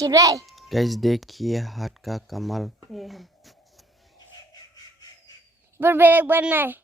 चिल्ले guys देखिए हाथ का कमाल। पर ब्रेक बनना है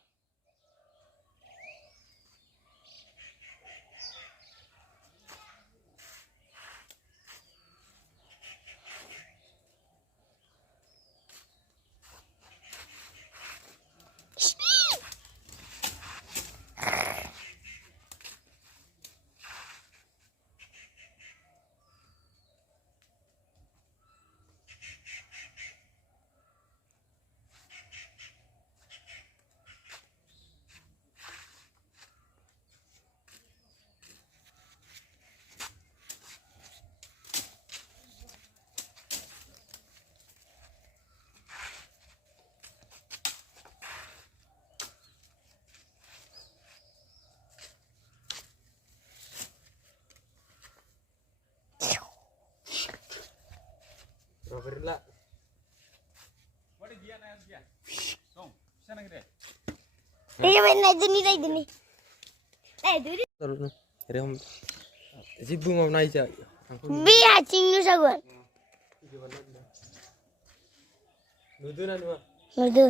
Roberla. ये मैं नहीं दूनी Terus rem jibu mau naik aja. भी हाचिंग नु सगुन Nudunan mah. नदु